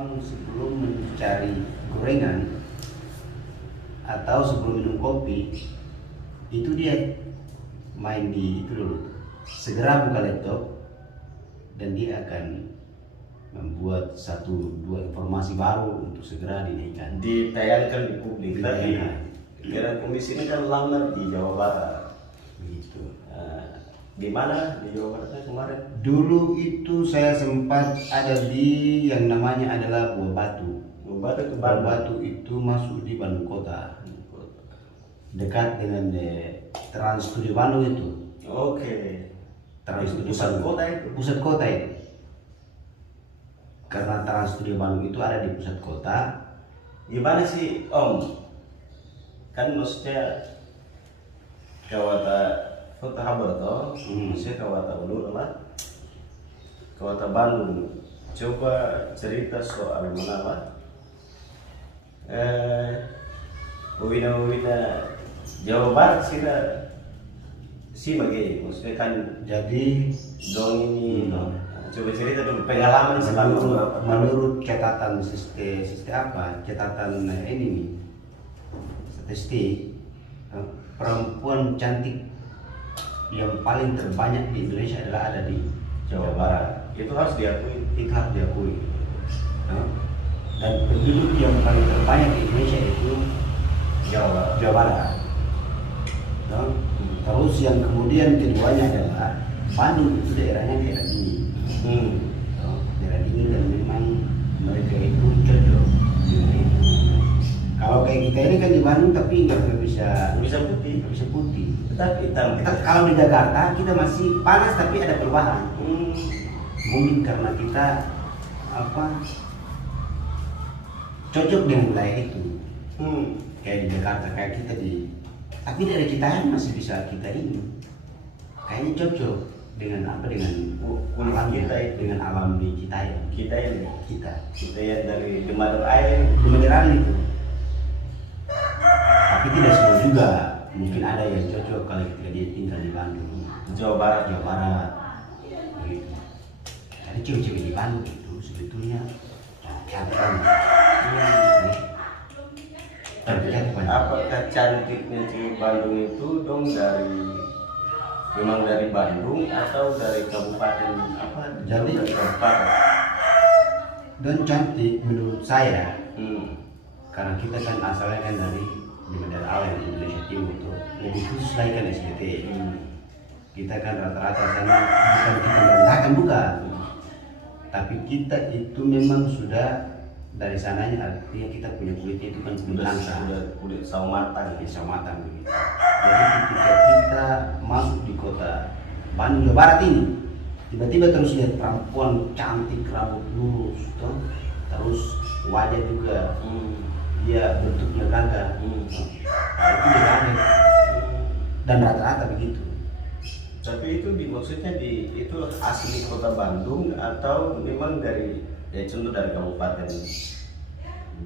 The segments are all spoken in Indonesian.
orang sebelum mencari gorengan atau sebelum minum kopi itu dia main di itu dulu, segera buka laptop dan dia akan membuat satu dua informasi baru untuk segera dinaikkan, ditayangkan di publik. Tapi karena komisi ini kan lama di Jawa Barat begitu. Di mana di Jawa Baratnya kemarin? Dulu itu saya sempat ada di yang namanya adalah Buah Batu. Buah Batu itu Buah Bandung. Batu itu masuk di Bandung Kota, dekat dengan Trans Studio Bandung itu. Oke. Trans Studio Pusat Bandung. kota itu. Pusat kota itu. Karena Trans Studio Bandung itu ada di pusat kota. Gimana sih Om? Kan maksudnya kawata kota Habar toh, maksudnya kawata ulur lah, kawata Bandung. Coba cerita soal mana lah? Wina Jawa Barat sih bagi, maksudnya kan Jadi dong ini. Coba cerita dong pengalaman selama menurut catatan sistem apa? Catatan ini nih, statistik perempuan cantik yang paling terbanyak di Indonesia adalah ada di Jawa Barat. itu harus diakui. Itu harus diakui. Dan penduduk yang paling terbanyak di Indonesia itu Jawa Barat. Terus yang kemudian keduanya adalah Bandung, itu daerahnya daerah dingin. Daerah dingin dan memang mereka itu cocok dengan itu. Kalau kayak kita ini kan di Bandung tapi nggak bisa putih, nggak bisa putih. tetap hitam. Kalau di Jakarta kita masih panas tapi ada perubahan. Mungkin karena kita cocok dengan wilayah itu. Kayak di Jakarta, kayak kita tapi dari Citayam masih bisa kita ini. Kayaknya cocok dengan dengan kulit alam kita itu. dengan alam di Citayam. Kita yang dari Demador Air. Beneran itu. Tapi tidak semua juga. Mungkin ada yang cocok kalau dia tinggal di Bandung, Jawa Barat. Begitu. Jadi cewek-cewek di Bandung itu sebetulnya cantik. Apakah cantiknya cewek Bandung itu dong memang dari Bandung atau dari kabupaten apa? Jadi dari kabupaten. Dan cantik menurut saya, karena kita kan asalnya kan dari Madura Awal Indonesia Timur tuh, lebih khusus lagi kan SBT. Kita kan rata-rata sana bukan kita merendahkan bukan, tapi kita itu memang sudah dari sananya, artinya kita punya kulitnya itu kan kulit langsa, kulit sawo matang, begitu. Jadi ketika kita masuk di kota Bandung Jawa Barat ini, tiba-tiba terus lihat perempuan cantik, rambut lurus, terus wajah juga dia bentuknya gagah, itu dia aneh. Dan rata-rata begitu. Tapi itu maksudnya itu asli kota Bandung atau memang dari contoh dari kabupaten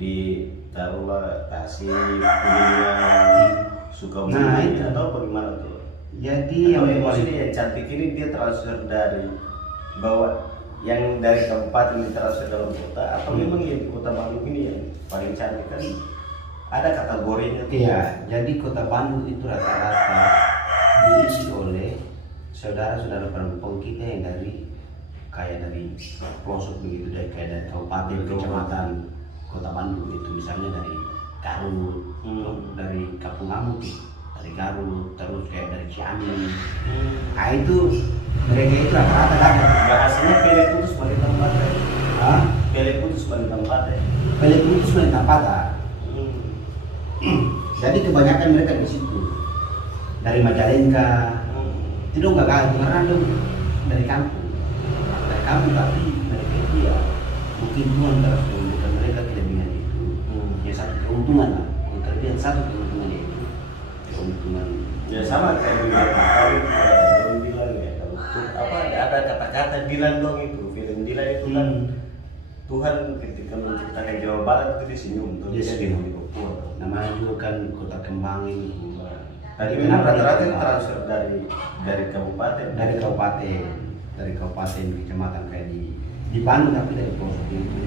di taruhlah Tasik, Kuningan, Sukabumi atau bagaimana tuh? Jadi yang maksudnya yang cantik ini dia transfer dari bawah yang dari kabupaten ditransfer dalam kota atau memang yang di kota Bandung ini yang paling cantik kan ada kategorinya tuh. Iya, jadi kota Bandung itu rata-rata diisi oleh saudara-saudara perempuan kita yang dari pelosok begitu, kayak dari kabupaten, kecamatan, kota Bandung itu, misalnya dari Garut, dari Kampung Amuk, dari Garut, terus kayak dari Ciamis. Nah itu mereka itu rata-rata dapat. Bahasanya pele putus balik tempat ya. Pele putus balik tempat ya. Pele putus balik tempat. Jadi kebanyakan mereka di situ. Dari Majalengka. Itu nggak kalah karena dari kampung. Dari kampung tapi mereka itu ya mungkin Tuhan terus memberikan mereka kelebihan itu. Ya satu keuntungan lah. Terlihat satu keuntungan itu. Keuntungan. Ya sama kayak bilang ya kalau apa ada kata-kata Dilan dong itu film Dilan itu kan Tuhan ketika menciptakan Jawa Barat itu disenyum tuh dia senyum di Papua. Namanya juga kan kota kembang ini. Tadi memang rata-rata itu transfer dari kabupaten. Dari kabupaten kecamatan kayak di Bandung tapi dari pelosok itu.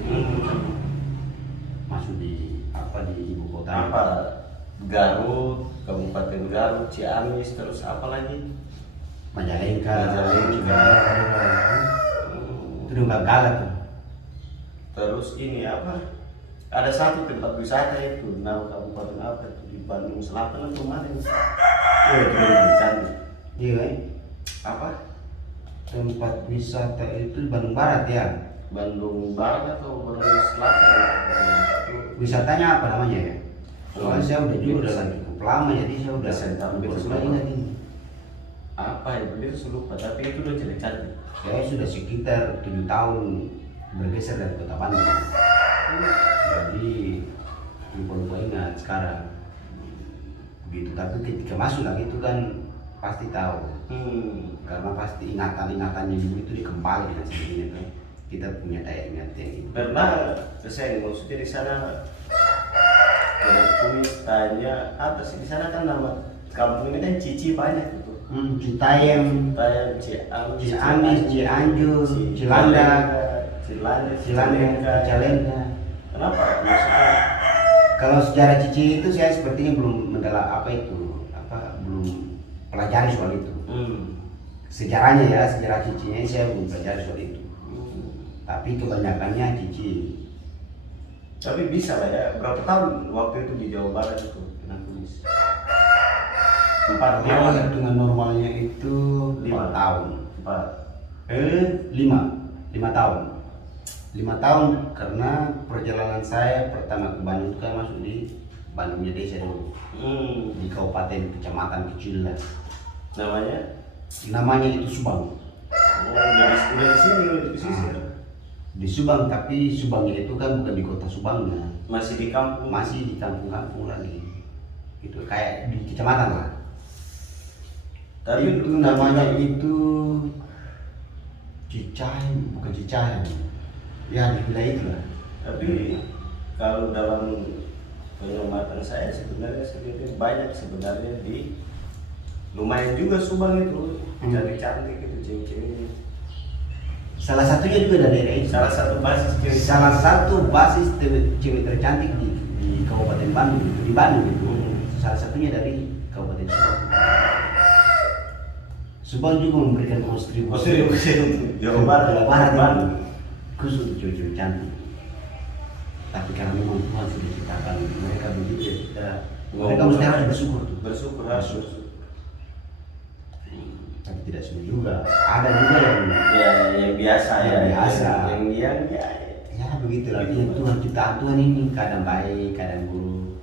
masuk di apa di ibu kota. Apa? Garut, Kabupaten Garut, Ciamis, terus apa lagi? Majalengka Majalengka. itu udah gagal tuh. Terus ini apa? Ada satu tempat wisata itu, nama kabupaten apa itu di Bandung Selatan atau mana? Oh, itu yang cantik. Iya kan? Apa? Tempat wisata itu di Bandung Barat ya. Bandung Barat atau Bandung Selatan? Wisatanya apa namanya ya? Soalnya saya udah juga udah lagi cukup lama, jadi saya udah Sentam hampir Betul. sudah ingat ini. Apa ya? Begitu saya lupa, tapi itu udah jadi cantik. Saya sudah sekitar 7 tahun bergeser dari kota Bandung. Jadi lupa ingat sekarang. Begitu, tapi ketika masuk lagi itu kan pasti tahu. Karena pasti ingatan-ingatannya dulu itu dikembali dengan sendirinya kan. Kita punya daya ingat yang itu. Karena saya maksudnya di sana kumis tanya apa sih di sana kan nama kampung ini kan Cici banyak gitu. Citayam, Tanya Ciamis, Cianjur, Cilandak, Cicalengka. Kenapa? Maksudnya Kalau sejarah Cici itu saya sepertinya belum mendalam belum pelajari soal itu. Sejarahnya ya, sejarah Cicinya saya belum pelajari soal itu. Tapi kebanyakannya Cici. tapi bisa lah ya. Berapa tahun waktu itu di Jawa Barat itu kena kumis? 4 Kalau hitungan normalnya itu 5 tahun. 5 tahun. 5 tahun karena perjalanan saya pertama ke Bandung itu kan masuk di Bandungnya desa dulu. Di kabupaten kecamatan kecil lah. Namanya itu Subang. Udah di sini, udah di pesisir. Di Subang, tapi Subangnya itu kan bukan di kota Subangnya, Masih di kampung. masih di kampung-kampung lagi. Itu kayak di kecamatan lah. Tapi itu namanya itu Cicahem, bukan Cicahem. Ya di wilayah itu lah. Tapi kalau dalam pengamatan saya sebenarnya banyak sebenarnya di lumayan juga Subang itu cantik-cantik itu cewek-cewek. Salah satunya juga dari daerah itu. Salah satu basis cewek. Salah satu basis cewek tercantik di Kabupaten Bandung, di Bandung itu. Salah satunya dari Kabupaten Subang. Subang juga memberikan kontribusi untuk Jawa Barat, Bandung, khusus untuk cewek-cewek cantik. Tapi karena memang Tuhan sudah ciptakan mereka begitu ya, mereka mesti harus bersyukur tuh. Bersyukur harus. Tapi tidak semua juga. Ada juga yang biasa Yang biasa. Yang ya begitu lah. Tuhan ciptaan Tuhan ini kadang baik, kadang buruk.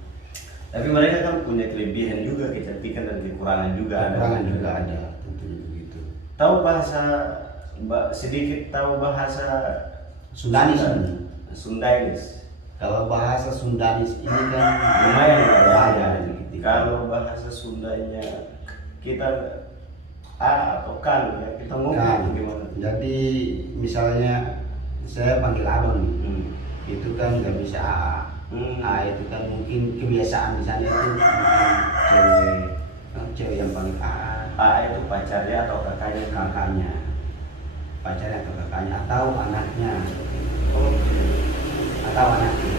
Tapi mereka kan punya kelebihan juga, kecantikan dan kekurangan juga Kekurangan juga ada, tentunya begitu. Tahu sedikit tahu bahasa Sundanis. Kalau bahasa Sundanis ini kan lumayan. Kalau bahasa Sundanya kita atau kan ya kita ngomong gimana? Jadi misalnya saya panggil abang, itu kan nggak bisa A itu kan mungkin kebiasaan di sana itu mungkin cewek yang panggil A itu pacarnya atau kakaknya, pacarnya atau kakaknya atau anaknya, atau anaknya.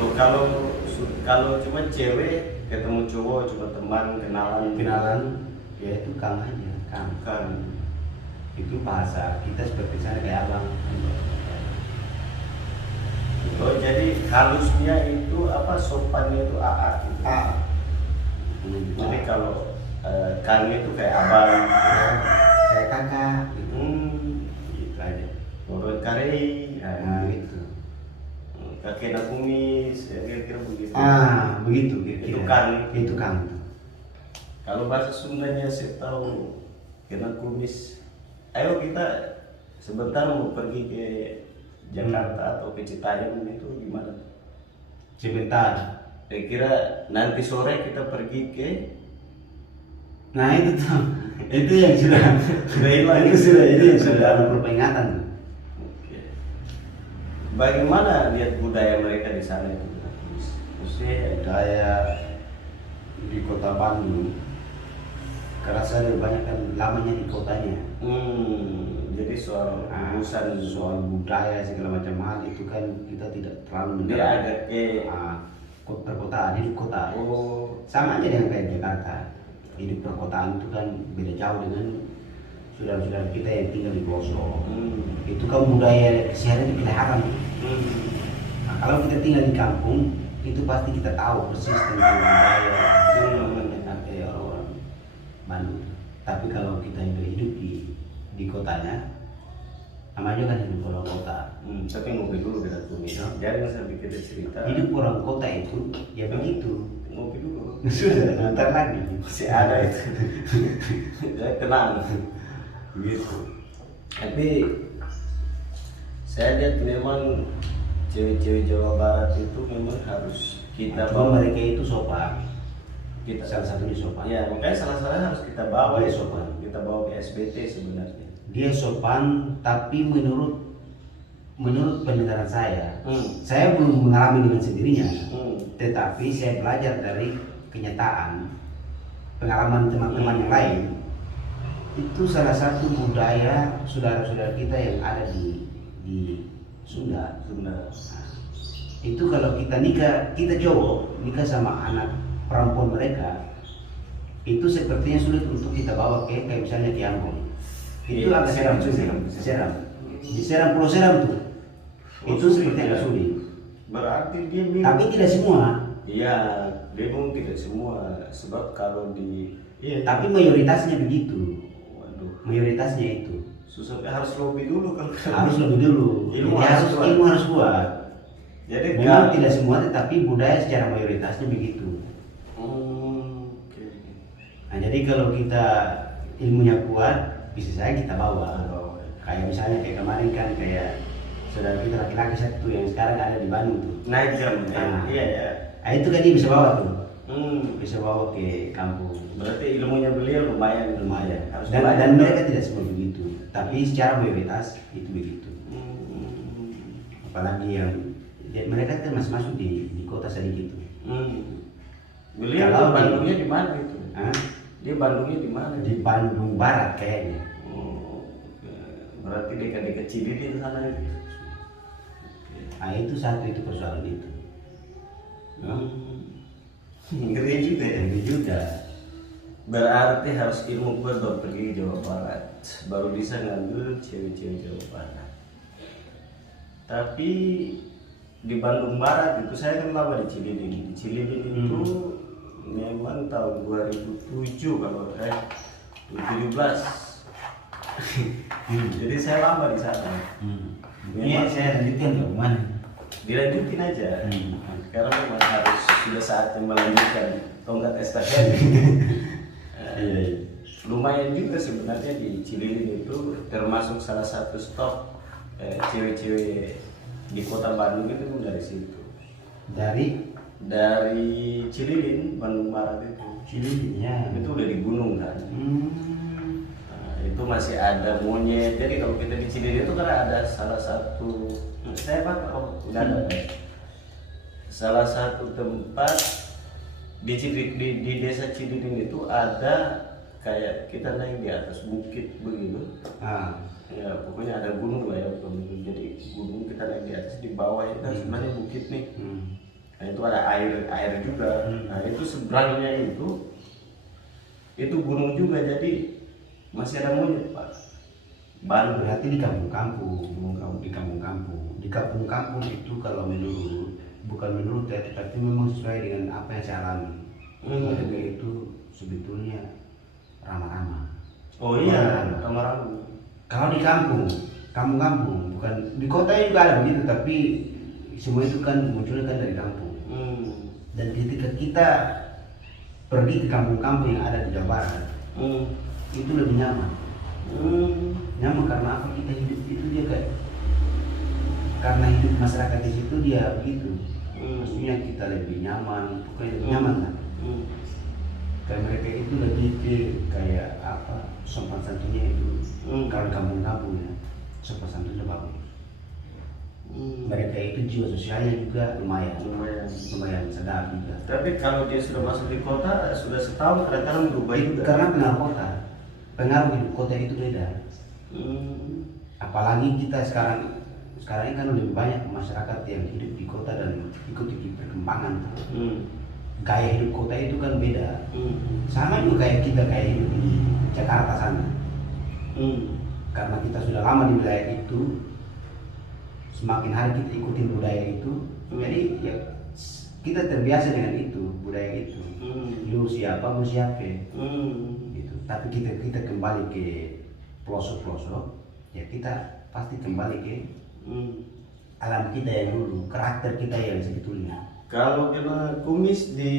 Loh, kalau cuma cewek ketemu cowok cuma teman kenalan ya itu kang aja, kan itu bahasa kita seperti sana kayak abang. Oh, jadi halusnya itu apa, sopannya itu AA gitu. Jadi kalau kang itu kayak abang, kayak kakak gitu. Gitu aja. Urut kare, Gitu. kakek nak kumis, ya, kira-kira begitu. Begitu kira-kira. Itu kang. Itu kang. Kalau bahasa Sundanya saya tahu kena kumis. Ayo kita sebentar mau pergi ke Jakarta atau ke Citayam, itu gimana? Sebentar. Saya kira nanti sore kita pergi ke. Nah itu tuh, itu yang sudah hilang. itu yang sudah ada peringatan. Oke. Bagaimana lihat budaya mereka di sana itu? Maksudnya Budaya di kota Bandung, karena saya lebih banyak kan lamanya di kotanya. jadi soal urusan soal budaya segala macam hal itu kan kita tidak terlalu dia agak perkotaan, hidup kota. oh Sama aja dengan kayak Jakarta. Hidup perkotaan itu kan beda jauh dengan saudara-saudara kita yang tinggal di pelosok. Itu kan budaya keseharian kita haram. Nah, kalau kita tinggal di kampung itu pasti kita tahu persis tentang budaya orang-orang Bandung. Tapi kalau kita hidup di kotanya, namanya kan hidup orang kota. Tapi ngopi dulu dengan Tumi. Jangan sampai kita cerita. Hidup orang kota itu ya begitu. Ngopi dulu. Sudah, bentar lagi Masih ada itu. Saya kenal. Gitu. Tapi saya lihat memang cewek-cewek Jawa Barat itu memang harus kita cuma bawa. mereka itu sopan. Kita Salah satunya sopan. ya makanya salah-salah harus kita bawa Dia itu. sopan. Kita bawa ke SBT sebenarnya. Dia sopan, tapi menurut penelitian saya belum mengalami dengan sendirinya. Tetapi saya belajar dari kenyataan, pengalaman teman-teman yang lain. Itu salah satu budaya saudara-saudara kita yang ada di Sunda. Sunda. Nah, itu kalau kita nikah, kita cowok nikah sama anak perempuan mereka, itu sepertinya sulit untuk kita bawa kayak misalnya ke Ambon. Itu Iya, agak seram, di Seram, Pulau Seram tuh. Itu seperti agak sulit. Berarti dia mirip. Tapi tidak semua. Iya, dia mungkin tidak semua. Sebab kalau di Tapi mayoritasnya begitu. waduh, Mayoritasnya itu susah harus lobby dulu kan. harus lebih dulu. Ilmu Jadi harus kuat. ilmu harus kuat. Jadi Memang tidak semua, tetapi budaya secara mayoritasnya begitu. Oke. Nah, jadi kalau kita ilmunya kuat, bisa saja kita bawa. Kayak misalnya kayak kemarin kan kayak saudara kita laki-laki satu yang sekarang ada di Bandung tuh. Naik jam. Nah. Iya ya. Nah, itu kan dia bisa bawa tuh. Bisa. Bisa bawa ke kampung. Berarti ilmunya beliau lumayan. Lumayan. Harus Dan mereka tidak semua begitu. Tapi secara mayoritas itu begitu. Apalagi yang mereka kan masih masuk di kota sedikit tuh. Beliau Kalau Bandungnya di mana itu? Hah? Dia Bandungnya di mana? Di Bandung Barat kayaknya. Oh, oke. Berarti dekat-dekat Cibitin sana itu. Nah, itu satu itu persoalan itu. Ngeri juga ya. Jadi juga Berarti harus ilmu kuat baru pergi ke Jawa Barat, baru bisa ngambil cewek-cewek Jawa Barat. Tapi di Bandung Barat itu saya kan lama di Cililin. Di Cililin itu memang tahun 2007 kalau saya 2017. Jadi saya lama di sana. Ini saya lanjutkan ke mana? Dilanjutin aja. Karena memang harus sudah saatnya melanjutkan tongkat estafet. Iya. Lumayan juga sebenarnya di Cililin itu termasuk salah satu stok cewek-cewek di kota Bandung itu dari situ. Dari Cililin, Bandung Barat itu. Cililin ya. Itu udah di gunung kan. Nah, itu masih ada monyet. Jadi kalau kita di Cililin itu karena ada salah satu saya udah ada. Salah satu tempat di desa Cililin itu ada kayak kita naik di atas bukit begitu. Ya pokoknya ada gunung lah ya, jadi gunung kita naik di atas, di bawah itu kan sebenarnya bukit nih. Nah itu ada air juga. Nah itu seberangnya itu gunung juga, jadi masih ada monyet Pak. Baru berarti di kampung-kampung, di kampung-kampung itu kalau bukan menurut ya, tapi memang sesuai dengan apa yang saya alami. Mereka itu sebetulnya ramah-ramah. Oh iya, ramah-ramah. Kalau di kampung-kampung, bukan di kota juga ada begitu, tapi semua itu kan munculnya kan dari kampung. Dan ketika kita pergi ke kampung-kampung yang ada di Jawa Barat, itu lebih nyaman. Nyaman karena apa? Kita hidup itu dia kayak, karena hidup masyarakat di situ dia begitu. Maksudnya kita lebih nyaman, pokoknya lebih nyaman kan. Kayak mereka itu lebih ke kayak apa, sopan santunnya itu. Kalau di kampung-kampung ya, sopan santunnya bagus. Mereka itu jiwa sosialnya juga lumayan sedap juga. Tapi kalau dia sudah masuk di kota, sudah setahun kadang-kadang berubah juga. Karena pengaruh kota hidup kota itu beda. apalagi kita sekarang ini kan lebih banyak masyarakat yang hidup di kota dan ikuti perkembangan. Gaya hidup kota itu kan beda. Sama juga kayak kita kayak hidup di Jakarta sana. Karena kita sudah lama di wilayah itu, semakin hari kita ikutin budaya itu, jadi ya kita terbiasa dengan itu, budaya itu. Lu siapa, mau siapa, gitu. Tapi kita kembali ke pelosok-pelosok, ya kita pasti kembali ke alam kita yang dulu, karakter kita yang sebetulnya. Kalau kena Kumis di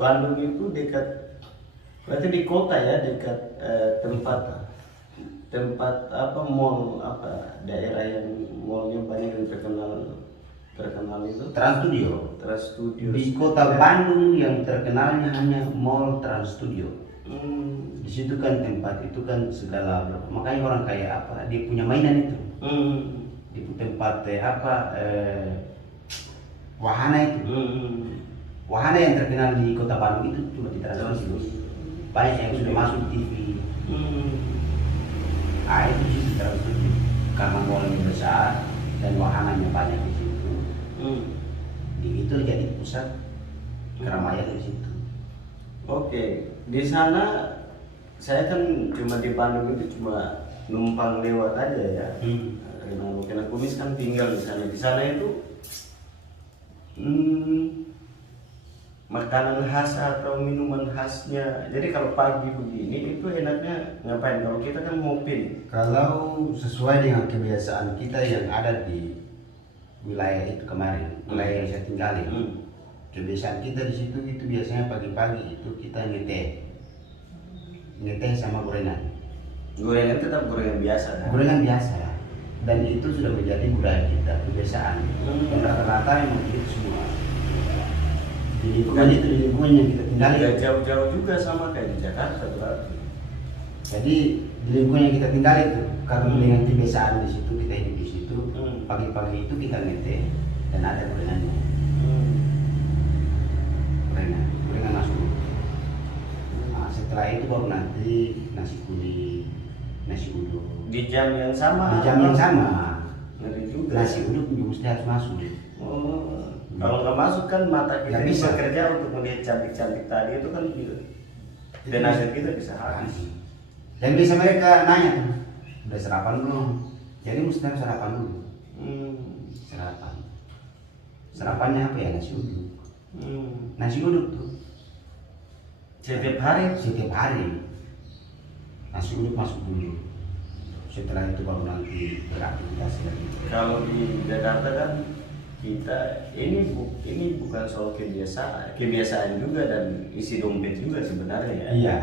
Bandung itu dekat, berarti di kota ya, dekat tempat apa mall, apa daerah yang mallnya banyak yang terkenal itu Trans Studio. Di kota Bandung yang terkenalnya hanya mall Trans Studio. Di situ kan tempat itu kan segala, makanya orang kayak apa dia punya mainan itu. Di tempat wahana itu. Wahana yang terkenal di kota Bandung itu cuma di Trans Studio. Banyak yang sudah masuk TV. Itu sih Trans Studio karena mallnya besar dan wahananya banyak di situ. Itu jadi pusat keramaian di situ. Oke, di sana saya kan cuma di Bandung itu cuma numpang lewat aja ya. Karena Kumis kan tinggal di sana. Di sana itu makanan khas atau minuman khasnya. Jadi kalau pagi begini itu enaknya ngapain? Kalau kita kan ngopi. Kalau sesuai dengan kebiasaan kita yang ada di wilayah itu kemarin, wilayah yang saya tinggali, kebiasaan kita di situ itu biasanya pagi-pagi itu kita ngeteh sama gorengan. Gorengan tetap gorengan biasa kan? Gorengan biasa, dan itu sudah menjadi budaya kita, kebiasaan. Dan rata-rata memang itu semua. Di lingkungan yang kita tinggali. Tidak jauh-jauh juga sama kayak di Jakarta berarti. Jadi di lingkungan yang kita tinggali itu, karena dengan kebiasaan di situ, kita hidup di situ. Pagi-pagi itu kita ngeteh dan ada gorengannya. Gorengan nasi. Nah, setelah itu baru nanti nasi kuning, nasi uduk. Di jam yang sama. Di jam yang sama. Ngeri juga. Nasi uduk mesti harus masuk. Kalau nggak masuk kan mata kita Nggak bisa bekerja untuk melihat cantik-cantik tadi itu kan dan hasil kita bisa habis. Dan bisa mereka nanya tuh, udah sarapan belum? Jadi mesti harus sarapan dulu. Sarapannya apa ya? Nasi uduk. Nasi uduk tuh Setiap hari nasi uduk masuk dulu. Setelah itu baru nanti beraktivitas lagi. Kalau di Jakarta kan kita ini bukan soal kebiasaan juga dan isi dompet juga sebenarnya ya. Iya.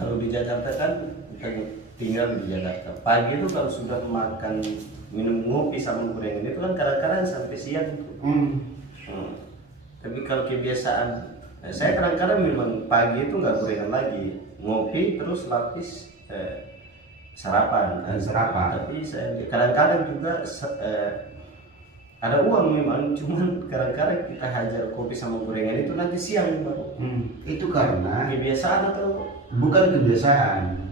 Kalau di Jakarta kan kita tinggal di Jakarta. Pagi itu kalau sudah makan minum ngopi sama gorengan itu kan kadang-kadang sampai siang itu. Tapi kalau kebiasaan saya kadang-kadang memang pagi itu nggak gorengan lagi, ngopi terus lapis sarapan. Tapi saya kadang-kadang juga ada uang memang, cuman kadang-kadang kita hajar kopi sama gorengan itu nanti siang baru. Itu karena kebiasaan atau bukan kebiasaan.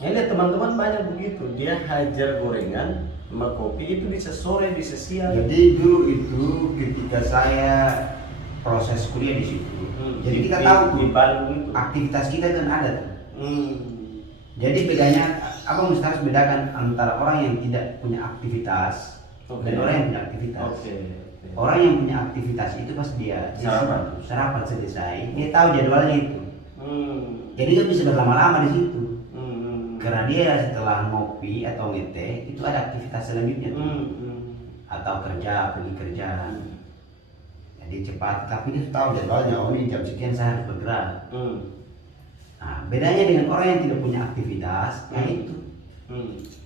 Ini teman-teman banyak begitu, dia hajar gorengan sama kopi itu bisa sore bisa siang. Jadi dulu itu ketika saya proses kuliah di situ, jadi kita tahu tuh aktivitas kita kan ada tuh. Jadi bedanya apa mesti harus bedakan antara orang yang tidak punya aktivitas dan orang yang punya aktivitas. Orang yang punya aktivitas itu pas dia sarapan selesai, dia tahu jadwalnya itu. Jadi dia bisa berlama-lama di situ. Karena dia setelah ngopi atau ngeteh itu ada aktivitas selanjutnya tuh. Atau pergi kerja. Jadi cepat, tapi dia tahu jadwalnya, oh ini jam sekian saya harus bergerak. Nah, bedanya dengan orang yang tidak punya aktivitas, yaitu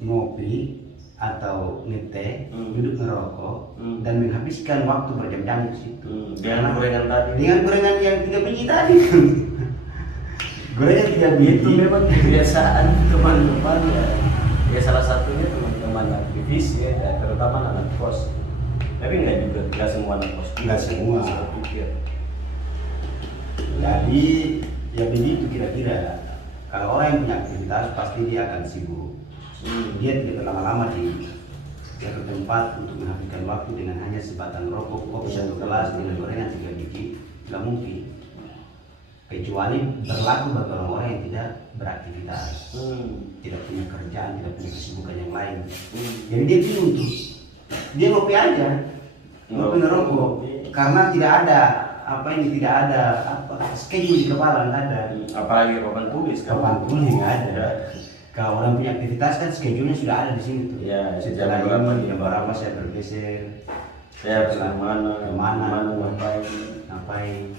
ngopi atau ngeteh, duduk ngerokok, dan menghabiskan waktu berjam-jam di situ. Dengan gorengan tadi. Dengan gorengan yang 3 biji tadi. Gorengan 3 biji. Itu memang kebiasaan teman-teman ya. Salah satunya teman-teman aktivis ya, terutama anak kos. Tapi nggak semua anak kos. Nggak semua. Jadi ya begitu kira-kira. Kalau orang yang punya aktivitas pasti dia akan sibuk Dia tidak berlama-lama di satu tempat untuk menghabiskan waktu dengan hanya sebatang rokok, kopi satu gelas dengan gorengan 3 biji, nggak mungkin. Kecuali berlaku bagi orang-orang yang tidak beraktivitas, tidak punya kerjaan, tidak punya kesibukan yang lain. Jadi dia pilih untuk dia ngopi aja, ngopi ngerokok, karena tidak ada tidak ada schedule di kepala, nggak ada. Apalagi papan tulis, Papan tulis nggak ada. Kalau orang punya aktivitas kan schedule-nya sudah ada di sini tuh. Ya, Setelah berapa ini jam berapa saya bergeser, saya harus kemana, ngapain.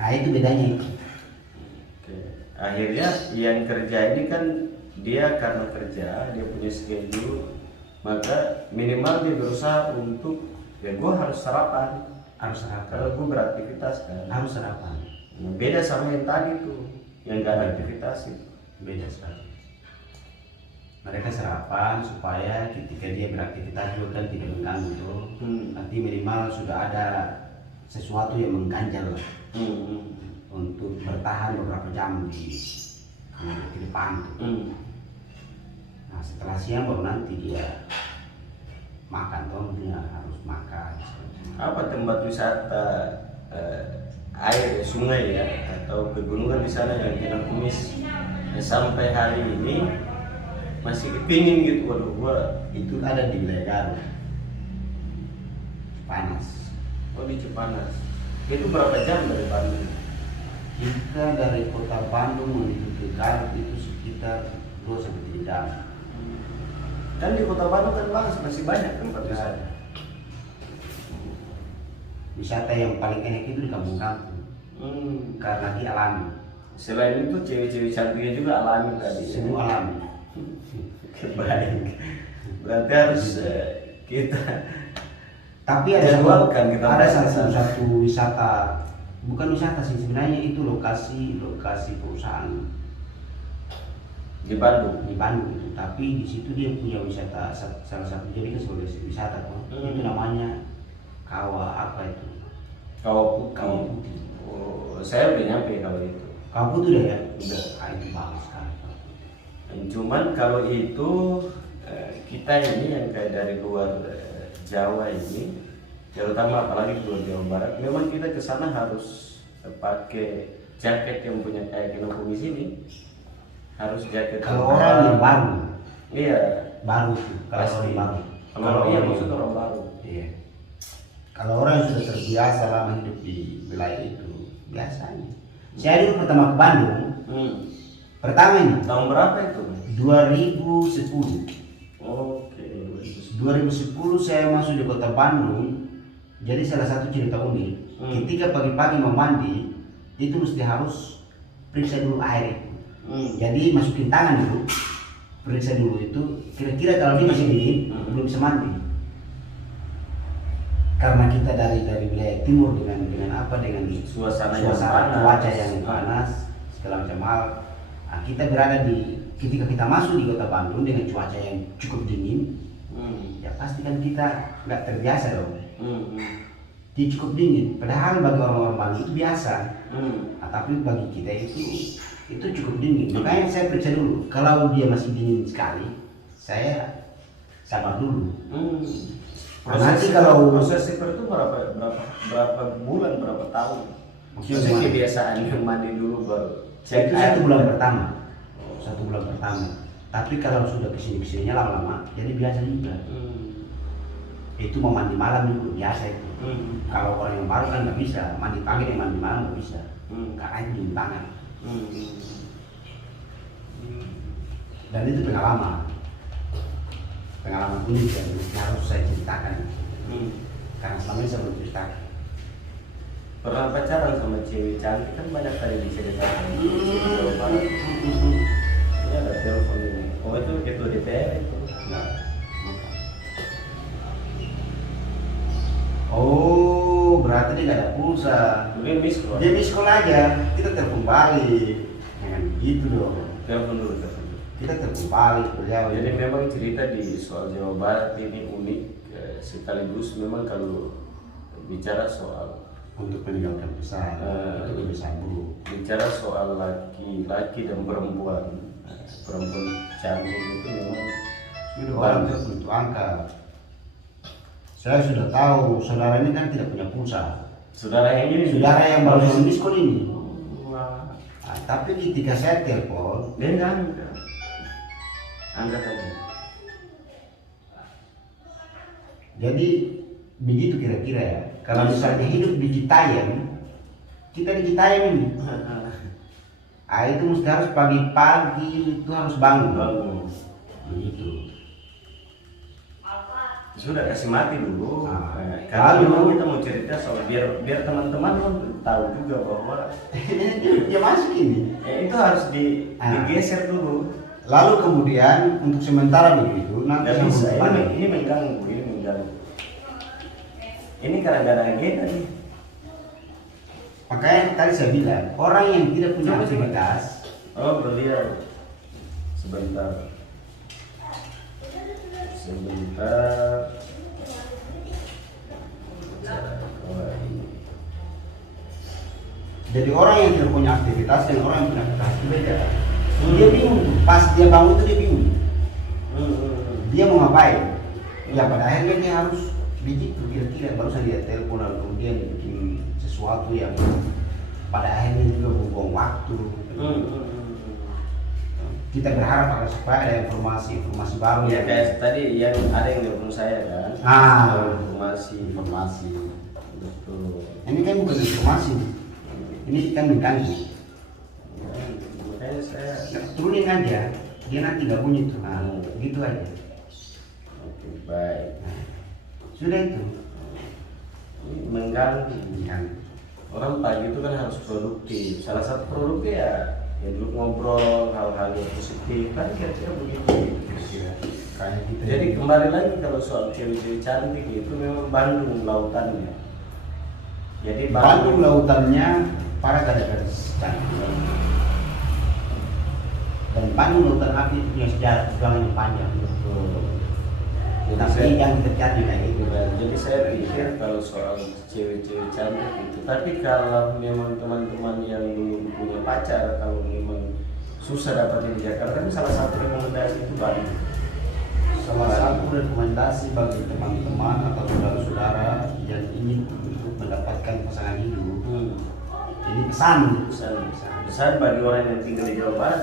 Nah itu bedanya itu. Oke. Akhirnya yang kerja ini kan dia karena kerja, dia punya schedule, maka minimal dia berusaha untuk ya gue harus sarapan. Kalau gue beraktivitas kan Harus sarapan. Nah, beda sama yang tadi tuh, yang gak ada aktivitas itu. Beda sekali. Mereka sarapan supaya ketika dia beraktivitas juga kan tidak mengganggu tuh. Nanti minimal sudah ada sesuatu yang mengganjal lah. Untuk bertahan beberapa jam di depan tuh. Nah setelah siang baru nanti dia makan tuh, dia harus makan. Apa tempat wisata air sungai ya atau pegunungan di sana yang Pinang Kumis sampai hari ini masih kepingin gitu? Waduh, gua itu ada di wilayah Garut, panas. Oh di Cipanas. Itu berapa jam dari Bandung? Kita dari kota Bandung menuju ke Garut itu sekitar 2-3 jam. Dan di kota Bandung kan masih banyak tempat wisata. Wisata yang paling enak itu di kampung-kampung, karena dia alami. Selain itu cewek-cewek cantiknya juga alami tadi. Semua alami. Baik. Berarti harus kita. Tapi ada jadwalkan, ada salah satu wisata, bukan wisata sih sebenarnya, itu lokasi perusahaan di Bandung. Di Bandung itu. Tapi di situ dia punya wisata salah satu, jadi kan sebagai wisata tuh. Itu namanya Kawah Putih. Oh, saya udah nyampe kalau itu. Kawah Putih udah ya? Udah. Itu bagus sekali. Cuman kalau itu kita ini yang kayak dari luar Jawa ini, terutama apalagi luar Jawa Barat, memang kita ke sana harus pakai jaket yang punya kayak Pinang Kumis ini. Harus jaket. Kalau orang yang baru. Iya. Baru tuh. Kalau orang baru. Kalau iya maksud orang baru. Iya. Kalau orang yang sudah terbiasa lama hidup di wilayah itu, biasanya. Saya dulu pertama ke Bandung. Pertama ini. Tahun berapa itu? 2010. Oke. 2010 saya masuk di kota Bandung. Jadi salah satu cerita unik. Ketika pagi-pagi mau mandi, itu mesti harus periksa dulu air itu. Jadi masukin tangan dulu, periksa dulu itu. Kira-kira kalau dia masih dingin, belum bisa mandi. Karena kita dari wilayah timur dengan suasana cuaca yang panas, segala macam hal. Nah, kita berada ketika kita masuk di kota Bandung dengan cuaca yang cukup dingin, ya pasti kan kita nggak terbiasa dong. Dia cukup dingin, padahal bagi orang-orang Bandung itu biasa. Nah, tapi bagi kita itu cukup dingin. Makanya saya periksa dulu. Kalau dia masih dingin sekali, saya sabar dulu. Proses itu berapa bulan, berapa tahun? Maksudnya kebiasaan yang mandi dulu baru cek air. 1 bulan pertama. 1 bulan pertama. Tapi kalau sudah kesini-kesininya lama-lama, jadi biasa juga. Itu mau mandi malam juga biasa itu. Kalau orang yang baru kan nggak bisa, mandi pagi dan mandi malam nggak bisa. Karena itu tangan. Dan itu pengalaman unik yang harus saya ceritakan. Karena selama ini saya belum ceritakan. Pernah pacaran sama cewek cantik kan banyak kali diceritakan. Ini ada telepon ini. Oh itu DPR itu. Nah. Oh berarti dia nggak ada pulsa. Dia miss call aja. Kita telepon balik. Jangan gitu dong. Telepon dulu. Kita telepon balik. Jadi memang cerita di soal Jawa Barat ini unik, sekaligus memang kalau bicara soal untuk meninggalkan pesan itu kebiasaan buruk. Bicara soal laki-laki dan perempuan cantik itu memang Sudah orang tertentu angka. Saya sudah tahu saudara ini kan tidak punya pulsa. Saudara yang ini? Saudara yang baru miskol ini. Wah. Nah, tapi ketika saya telepon, Dia enggak angkat. Angkat aja. jadi begitu kira-kira ya. Kalau misalnya hidup di Citayam, kita di Citayam ini, itu mesti harus pagi-pagi itu harus bangun. Begitu. Sudah kasih mati dulu. Kalau memang kita mau cerita soal biar teman-teman tahu juga bahwa dia masuk ini. itu harus digeser dulu. Lalu kemudian untuk sementara begitu nanti Nggak bisa. ini Ini mengganggu. Ini karena ada agenda nih. makanya tadi saya bilang orang yang tidak punya Coba. aktivitas. Oh beliau. Sebentar. Jadi orang yang tidak punya aktivitas dan orang yang punya aktivitas itu beda. Dia bingung. Pas dia bangun itu dia bingung. Dia mau ngapain? Ya pada akhirnya dia harus begitu kira-kira barusan dia telepon lalu kemudian bikin sesuatu yang pada akhirnya juga buang waktu. Kita berharap agar supaya ada informasi baru. Ya kayak tadi yang ada yang nelfon saya kan. Informasi. Betul. Ini kan bukan informasi. Ini kan mengganggu. Makanya saya Turunin aja. Dia nanti nggak bunyi tuh. Gitu aja. oke, baik. Sudah itu. Ini mengganggu. Orang pagi itu kan harus produktif. Salah satu produktif ya dulu ngobrol hal-hal yang positif kan kira-kira begitu. Jadi kembali lagi kalau soal cewek-cewek cantik itu memang Bandung lautannya. Jadi Bandung lautannya para gadis cantik. Dan Bandung lautan api itu punya sejarah perjuangan yang panjang. Tapi yang terjadi kayak itu. Jadi saya pikir kalau soal cewek-cewek cantik itu, tapi kalau memang teman-teman yang belum punya pacar, kalau memang susah dapatnya di Jakarta, kan salah satu rekomendasi itu Bandung. Salah satu rekomendasi bagi teman-teman atau saudara-saudara yang ingin untuk mendapatkan pasangan hidup. Ini Pesan bagi orang yang tinggal di Jawa Barat.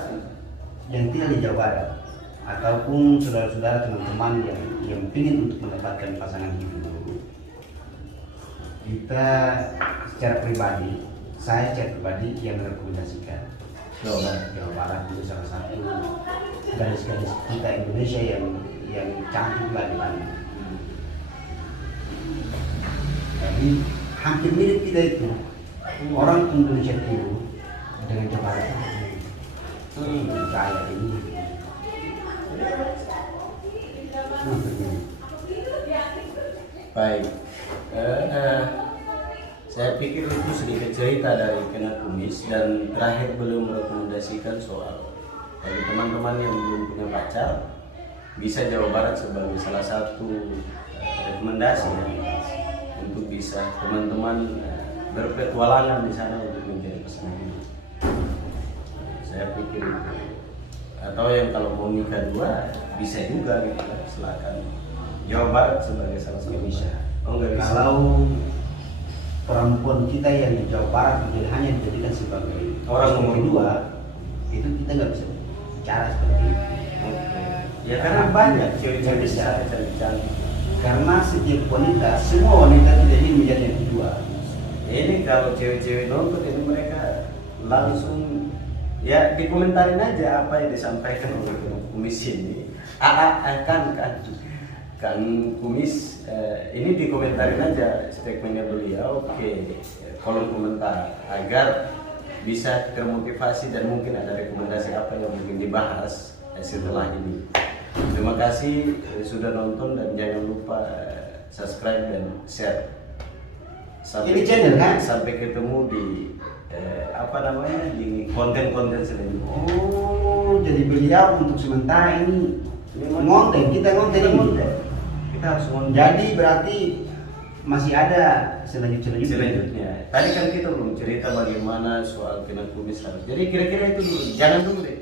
Yang tinggal di Jawa Barat ataupun saudara-saudara teman-teman yang ingin untuk mendapatkan pasangan hidup, kita secara pribadi, saya secara pribadi yang merekomendasikan Jawa Barat itu salah satu gadis-gadis kita Indonesia yang cantik lah di Bandung. Jadi hampir mirip kita itu orang Indonesia Timur dengan Jawa Barat. Saya ini Baik, saya pikir itu sedikit cerita dari Kena Kumis dan terakhir belum merekomendasikan soal bagi teman-teman yang belum punya pacar bisa Jawa Barat sebagai salah satu rekomendasi untuk bisa teman-teman berpetualangan di sana untuk menjadi pasangan hidup. Saya pikir itu. Atau yang kalau mau nikah dua bisa juga gitu kan, silakan. Jawa Barat sebagai salah satu bisa. Nggak bisa. Kalau perempuan kita yang di Jawa Barat hanya dijadikan sebagai orang nomor kedua, itu kita nggak bisa bicara seperti itu. Ya karena banyak cewek-cewek cantik. Karena setiap wanita, semua wanita tidak ingin menjadi yang kedua. Ini kalau cewek-cewek nonton ini mereka langsung ya dikomentarin aja apa yang disampaikan oleh Kumis ini. Kan Kumis ini dikomentarin aja statementnya beliau. Oke, kolom komentar agar bisa termotivasi dan mungkin ada rekomendasi apa yang mungkin dibahas setelah ini. Terima kasih sudah nonton dan jangan lupa subscribe dan share. Ini channel kan? Sampai ketemu di di konten-konten selanjutnya. Oh, jadi beliau untuk sementara ini ngonten, kita ngonten. Kita harus ngonten. Jadi berarti masih ada selanjutnya. Tadi kan kita belum cerita bagaimana soal Kena Kumis harus. Jadi kira-kira itu dulu. Jangan dulu deh.